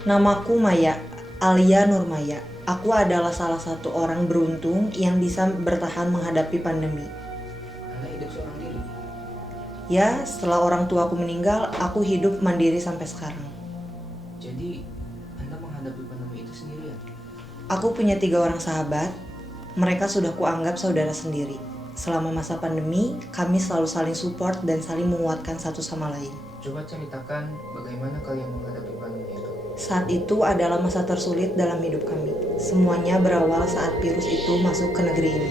Namaku Maya, Alia Nurmaya. Aku adalah salah satu orang beruntung yang bisa bertahan menghadapi pandemi. Anda hidup seorang diri. Ya, setelah orang tuaku meninggal, aku hidup mandiri sampai sekarang. Jadi, Anda menghadapi pandemi itu sendirian? Aku punya 3 orang sahabat. Mereka sudah kuanggap saudara sendiri. Selama masa pandemi, kami selalu saling support dan saling menguatkan satu sama lain. Coba ceritakan bagaimana kalian menghadapi pandemi itu. Saat itu adalah masa tersulit dalam hidup kami. Semuanya berawal saat virus itu masuk ke negeri ini.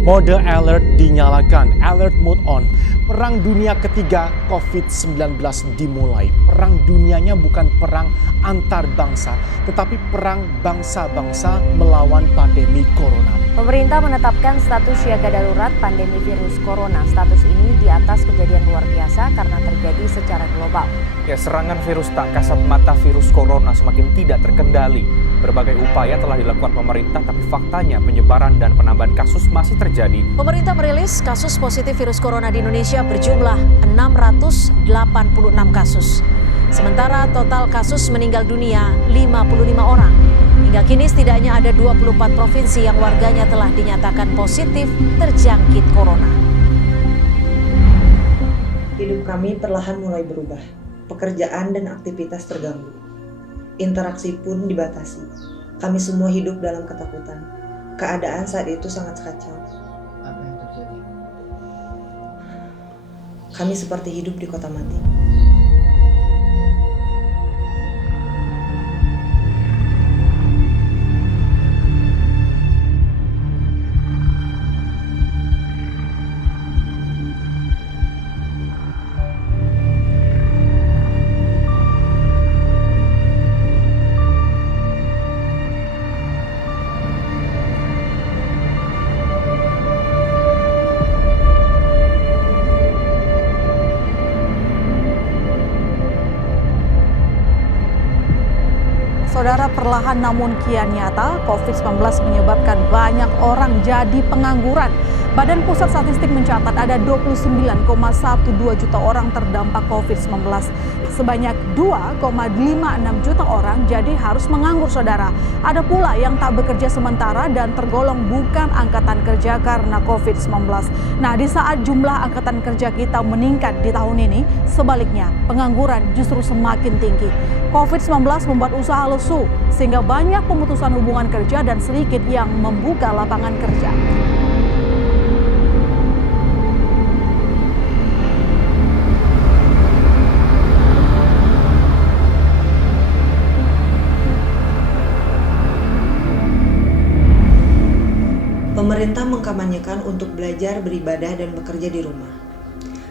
Mode alert dinyalakan, alert mode on. Perang dunia ketiga COVID-19 dimulai. Perang dunianya bukan perang antar bangsa, tetapi perang bangsa-bangsa melawan pandemi corona. Pemerintah menetapkan status siaga darurat pandemi virus corona. Status ini di atas kejadian luar biasa karena terjadi secara global. Ya, serangan virus tak kasat mata virus corona semakin tidak terkendali. Berbagai upaya telah dilakukan pemerintah, tapi faktanya penyebaran dan penambahan kasus masih terjadi. Pemerintah merilis kasus positif virus corona di Indonesia berjumlah 686 kasus. Sementara total kasus meninggal dunia 55 orang. Hingga kini setidaknya ada 24 provinsi yang warganya telah dinyatakan positif terjangkit corona. Hidup kami perlahan mulai berubah. Pekerjaan dan aktivitas terganggu. Interaksi pun dibatasi. Kami semua hidup dalam ketakutan. Keadaan saat itu sangat kacau. Apa yang terjadi? Kami seperti hidup di kota mati. Saudara, perlahan namun kian nyata, COVID-19 menyebabkan banyak orang jadi pengangguran. Badan Pusat Statistik mencatat ada 29,12 juta orang terdampak COVID-19. Sebanyak 2,56 juta orang jadi harus menganggur, saudara. Ada pula yang tak bekerja sementara dan tergolong bukan angkatan kerja karena COVID-19. Nah, di saat jumlah angkatan kerja kita meningkat di tahun ini, sebaliknya pengangguran justru semakin tinggi. COVID-19 membuat usaha lesu, sehingga banyak pemutusan hubungan kerja dan sedikit yang membuka lapangan kerja. Pemerintah mengkampanyekan untuk belajar, beribadah, dan bekerja di rumah.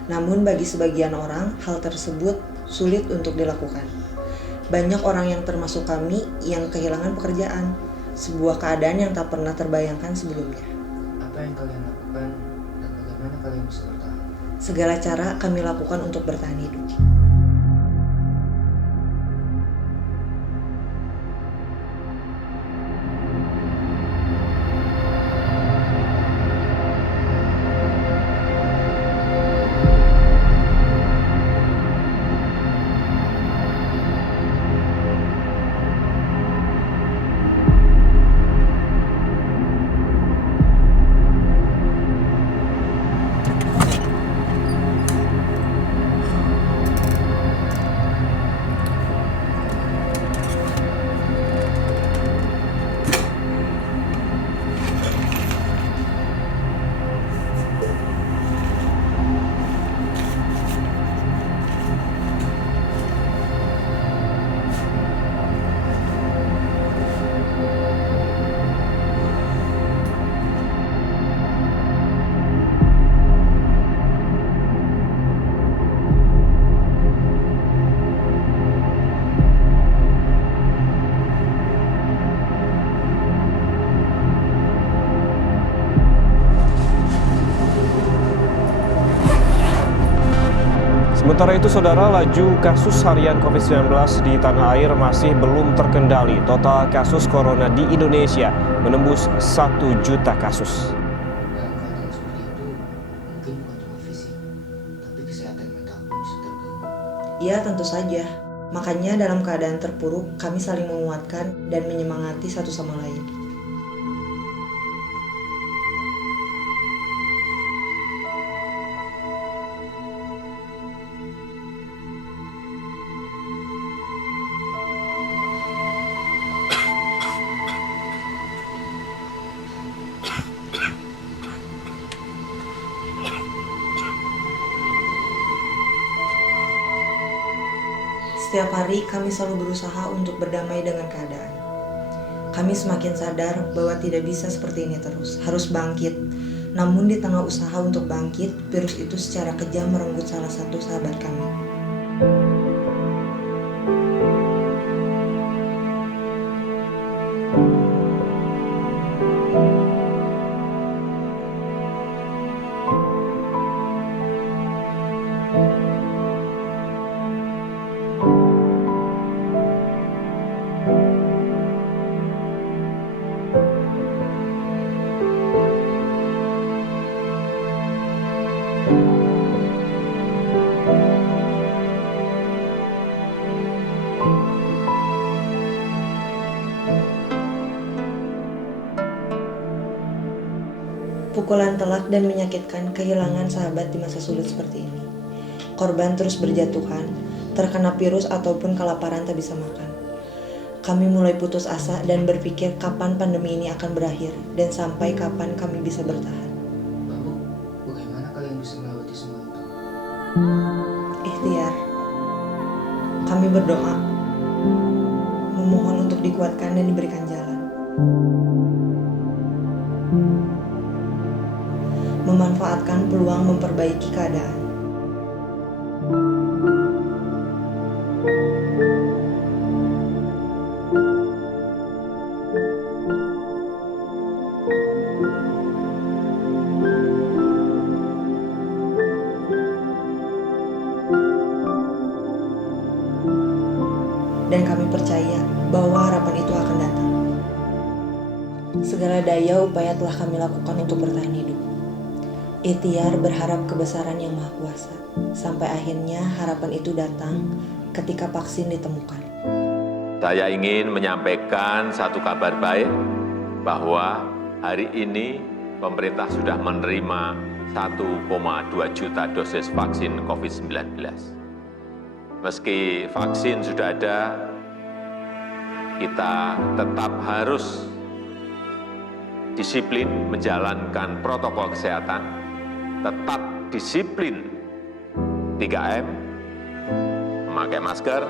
Namun bagi sebagian orang, hal tersebut sulit untuk dilakukan. Banyak orang yang termasuk kami yang kehilangan pekerjaan, sebuah keadaan yang tak pernah terbayangkan sebelumnya. Apa yang kalian lakukan dan bagaimana kalian bisa bertahan? Segala cara kami lakukan untuk bertahan hidup. Sementara itu, saudara, laju kasus harian COVID-19 di tanah air masih belum terkendali. Total kasus corona di Indonesia menembus 1 juta kasus. Dalam keadaan seperti itu, mungkin bukan cuma fisik, tapi kesehatan mental pun bisa terganggu. Ya, tentu saja. Makanya dalam keadaan terpuruk, kami saling menguatkan dan menyemangati satu sama lain. Setiap hari kami selalu berusaha untuk berdamai dengan keadaan. Kami semakin sadar bahwa tidak bisa seperti ini terus, harus bangkit. Namun di tengah usaha untuk bangkit, virus itu secara kejam merenggut salah satu sahabat kami. Pukulan telak dan menyakitkan kehilangan sahabat di masa sulit seperti ini. Korban terus berjatuhan, terkena virus ataupun kelaparan tak bisa makan. Kami mulai putus asa dan berpikir kapan pandemi ini akan berakhir dan sampai kapan kami bisa bertahan. Lalu, bagaimana kalian bisa melewati semua itu? Ikhtiar. Kami berdoa, memohon untuk dikuatkan dan diberikan jalan. Memanfaatkan peluang memperbaiki keadaan. Dan kami percaya bahwa harapan itu akan datang. Segala daya upaya telah kami lakukan untuk bertahan hidup. Ikhtiar berharap kebesaran yang Maha Kuasa, sampai akhirnya harapan itu datang ketika vaksin ditemukan. Saya ingin menyampaikan satu kabar baik bahwa hari ini pemerintah sudah menerima 1,2 juta dosis vaksin COVID-19. Meski vaksin sudah ada, kita tetap harus disiplin menjalankan protokol kesehatan, tetap disiplin 3M, memakai masker,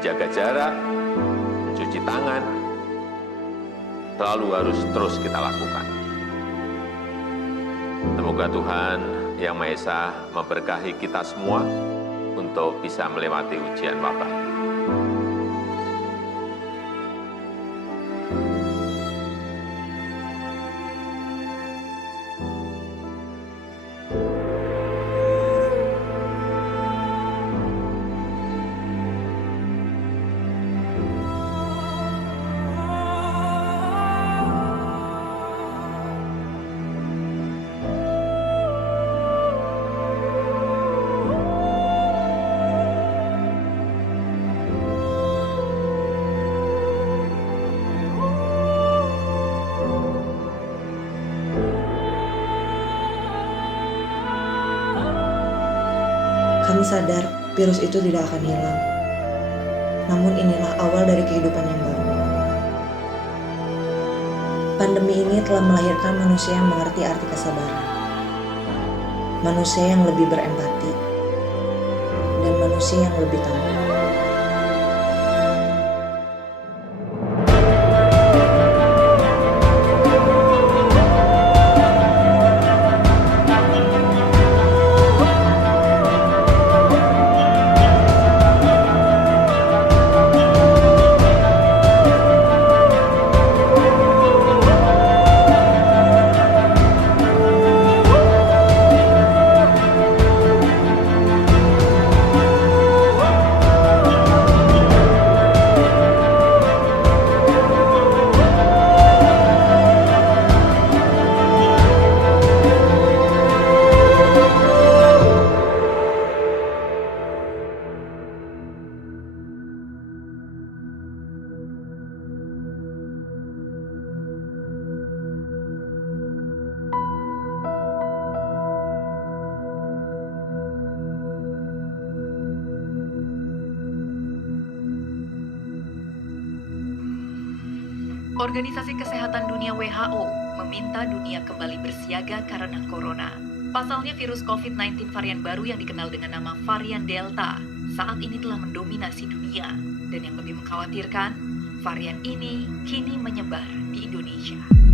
menjaga jarak, mencuci tangan, selalu harus terus kita lakukan. Semoga Tuhan Yang Maha Esa memberkahi kita semua untuk bisa melewati ujian wabah ini. Kami sadar virus itu tidak akan hilang. Namun inilah awal dari kehidupan yang baru. Pandemi ini telah melahirkan manusia yang mengerti arti kesabaran. Manusia yang lebih berempati. Dan manusia yang lebih tangguh. Organisasi Kesehatan Dunia WHO meminta dunia kembali bersiaga karena corona. Pasalnya virus COVID-19 varian baru yang dikenal dengan nama varian Delta saat ini telah mendominasi dunia. Dan yang lebih mengkhawatirkan, varian ini kini menyebar di Indonesia.